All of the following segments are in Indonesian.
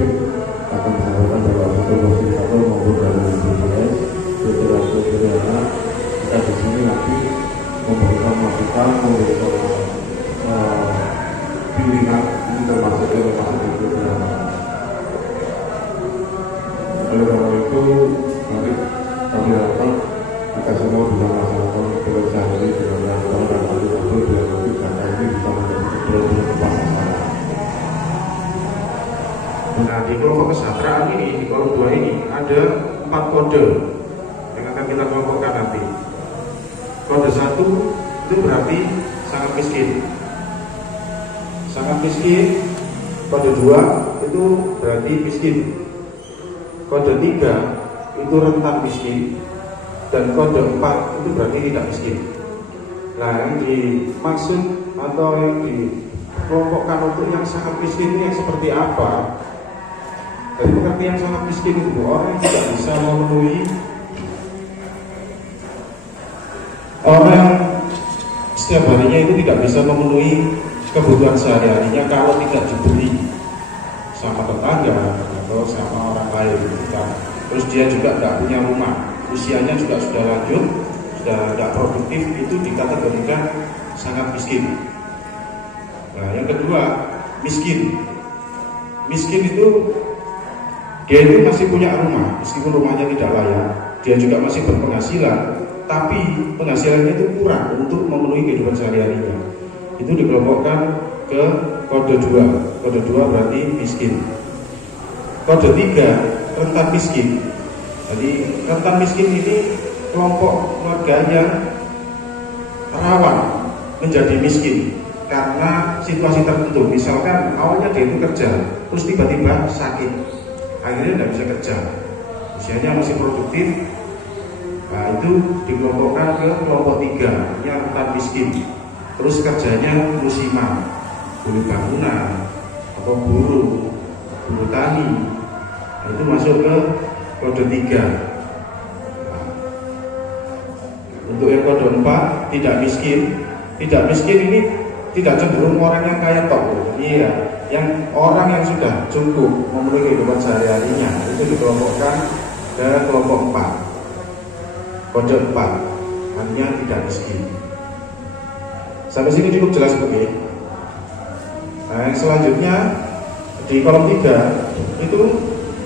publik akan disampaikan dalam satu satu maupun dari BPS, kriteria kita di sini nanti memberikan masukan, memberikan pilihan ini termasuk kriteria. Oleh karena itu nanti kami harapkan kita semua bisa melaksanakan kerja ini dengan baik dan adil biar nanti data ini bisa menjadi benar-benar tepat sasaran. Nah, di kelompok kesejahteraan ini, di kolom 2 ini ada 4 kode yang akan kita kelompokkan nanti. Kode 1 itu berarti sangat miskin. Sangat miskin. Kode 2 itu berarti miskin. Kode 3 itu rentan miskin. Dan kode 4 itu berarti tidak miskin. Nah, yang dimaksud atau yang dikelompokkan untuk yang sangat miskin ini yang seperti apa? Dari pengertian sangat miskin itu orang yang tidak bisa memenuhi, orang setiap harinya itu tidak bisa memenuhi kebutuhan sehari-harinya kalau tidak diberi sama tetangga atau sama orang lain. Terus dia juga tidak punya rumah, usianya juga sudah lanjut, sudah tidak produktif, itu dikategorikan sangat miskin. Nah, yang kedua, miskin. Miskin itu dia itu masih punya rumah, meskipun rumahnya tidak layak. Dia juga masih berpenghasilan, tapi penghasilannya itu kurang untuk memenuhi kehidupan sehari-harinya. Itu dikelompokkan ke kode 2. Kode 2 berarti miskin. Kode 3 rentan miskin. Jadi rentan miskin ini kelompok keluarga yang rawan menjadi miskin karena situasi tertentu. Misalkan awalnya dia itu kerja, terus tiba-tiba sakit, akhirnya tidak bisa kerja, usianya masih produktif. Nah, itu dikelompokkan ke kelompok 3 yang rentan miskin. Terus kerjanya musiman, buruh bangunan atau buruh tani. Nah, itu masuk ke kode 3. Nah, untuk yang kode 4 tidak miskin. Tidak miskin ini tidak cenderung orang yang kaya tok. Iya, yang orang yang sudah cukup memenuhi kehidupan sehari-harinya itu dikelompokkan ke kelompok 4. Kode 4 hanya tidak miskin. Sampai sini cukup jelas oke? Nah, yang selanjutnya di kolom 3 itu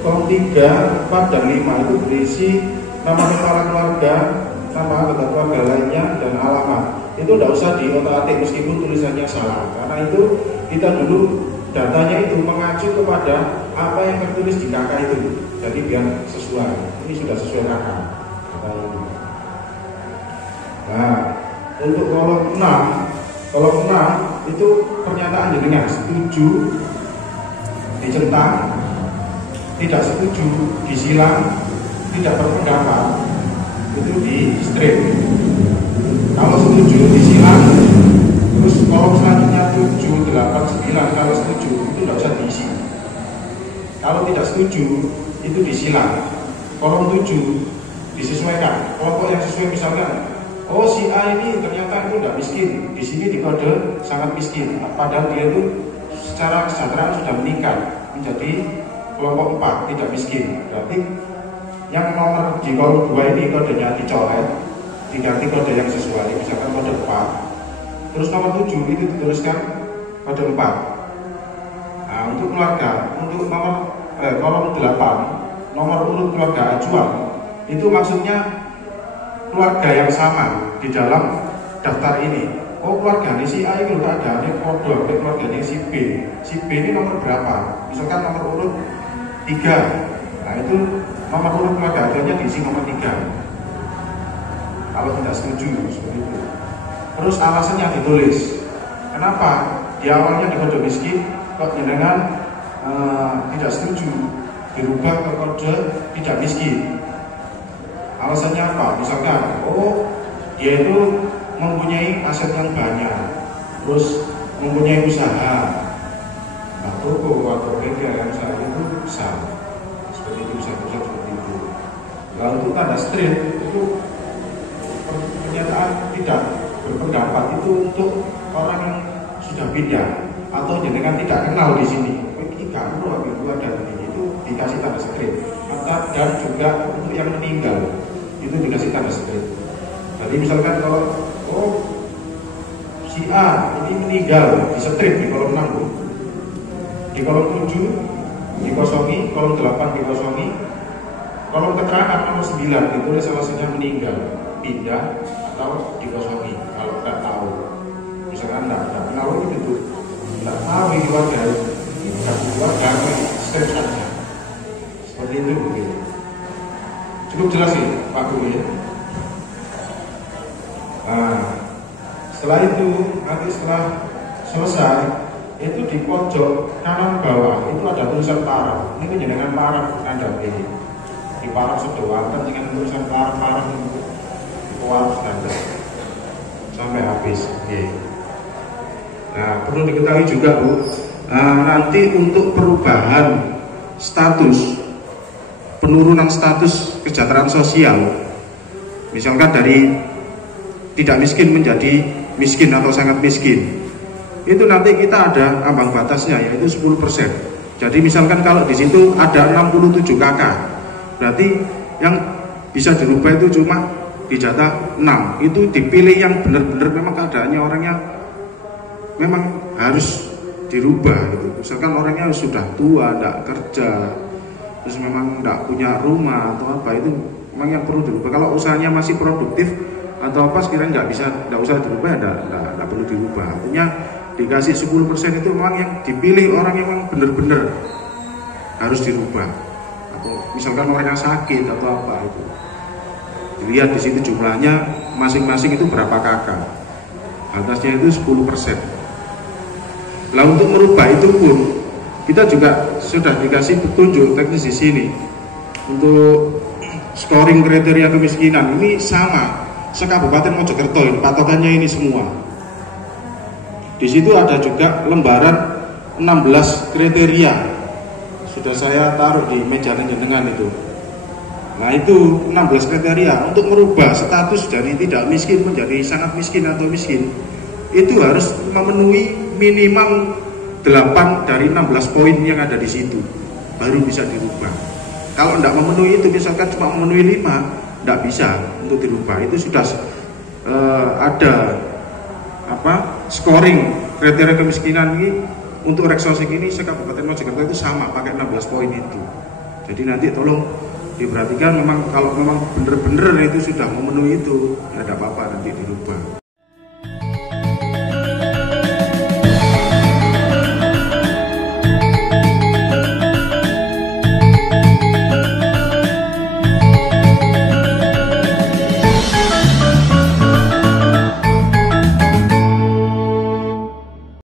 kolom 3, 4, dan 5 itu berisi nama kepala keluarga, nama anggota keluarga lainnya, dan alamat. Itu tidak usah diotak-atik meskipun tulisannya salah, karena itu kita dulu datanya itu mengacu kepada apa yang tertulis di KK itu. Jadi biar sesuai. Ini sudah sesuai KK. Nah, untuk kolom 6 itu pernyataan jenengan setuju dicentang, tidak setuju disilang, tidak berpendapat itu di strip. Kalau setuju disilang, terus kolom selanjutnya 7, 8, 9 kalau setuju itu tidak usah diisi. Kalau tidak setuju itu disilang. Kolom 7 disesuaikan. Kelompok yang sesuai misalkan, oh si A ini ternyata itu tidak miskin, di sini di kode sangat miskin. Padahal dia itu secara kesejahteraan sudah meningkat menjadi kelompok 4 tidak miskin. Berarti yang nomor di kolom 2 ini kodenya dicoret, diganti kode yang sesuai, misalkan kode 4. Terus nomor 7 itu dituliskan kode 4. Nah, untuk keluarga, untuk nomor kolom 8, nomor urut keluarga ajuan, itu maksudnya keluarga yang sama di dalam daftar ini. Oh, keluarga ini si A itu ada, ini kode keluarganya si B. Si B ini nomor berapa? Misalkan nomor urut 3. Nah, itu nomor urut keluarga ajuannya diisi nomor 3. Kalau tidak setuju seperti itu. Terus alasannya ditulis. Kenapa? Di awalnya di kode miskin, kok jenengan tidak setuju dirubah ke kode tidak miskin. Alasannya apa? Misalkan, oh dia itu mempunyai aset yang banyak, terus mempunyai usaha, nah toko atau bengkel yang saat itu besar, seperti itu, bisa seperti itu. Lalu untuk tanda strip itu pernyataan tidak berpendapat itu untuk orang yang sudah beda atau jenengan tidak kenal di sini. Ini kamu itu ada di sini. dikasih tanda strip, dan juga untuk yang meninggal itu dikasih tanda strip. Jadi misalkan kalau si A ini meninggal di strip di kolom 6 Bu. Di kolom 7 dikosongi, kolom 8 dikosongi, kolom keterangan nomor 9 ditulis alasannya meninggal, pindah atau dikosongi kalau nggak tahu. Misalkan nggak tahu itu nggak tahu ini warga strip saja. Seperti itu mungkin. Cukup jelas sih Pak Guru ya. Nah, setelah itu nanti setelah selesai itu di pojok kanan bawah itu ada tulisan paraf. Ini dengan paraf Anda pilih. Di paraf sedoatan dengan tulisan paraf itu paraf standar sampai habis. Okay. Nah, perlu diketahui juga Bu, nanti untuk perubahan status, penurunan status kesejahteraan sosial, misalkan dari tidak miskin menjadi miskin atau sangat miskin, itu nanti kita ada ambang batasnya, yaitu 10%. Jadi misalkan kalau di situ ada 67 KK, berarti yang bisa dirubah itu cuma di jatah 6. Itu dipilih yang benar-benar memang keadaannya orangnya memang harus dirubah gitu. Misalkan orangnya sudah tua, tidak kerja, terus memang tidak punya rumah atau apa, itu memang yang perlu dirubah. Kalau usahanya masih produktif atau apa sekiranya tidak usah dirubah, tidak perlu dirubah. Artinya dikasih 10% itu memang yang dipilih orang yang memang benar-benar harus dirubah. Atau misalkan orang yang sakit atau apa itu, dilihat di situ jumlahnya masing-masing itu berapa kakak, atasnya itu 10%. Nah, untuk merubah itu pun kita juga sudah dikasih petunjuk teknis di sini untuk scoring kriteria kemiskinan. Ini sama sekabupaten Mojokerto, ini patokannya ini semua. Di situ ada juga lembaran 16 kriteria. Sudah saya taruh di meja jenengan itu. Nah, itu 16 kriteria untuk merubah status dari tidak miskin menjadi sangat miskin atau miskin. Itu harus memenuhi minimal 8 dari 16 poin yang ada di situ, baru bisa dirubah. Kalau tidak memenuhi itu, misalkan cuma memenuhi 5, tidak bisa untuk dirubah. Itu sudah ada scoring kriteria kemiskinan ini untuk Reksosik ini sekabupaten Mojokerto itu sama, pakai 16 poin itu. Jadi nanti tolong diperhatikan, memang kalau memang benar-benar itu sudah memenuhi itu, ya tidak apa-apa nanti dirubah.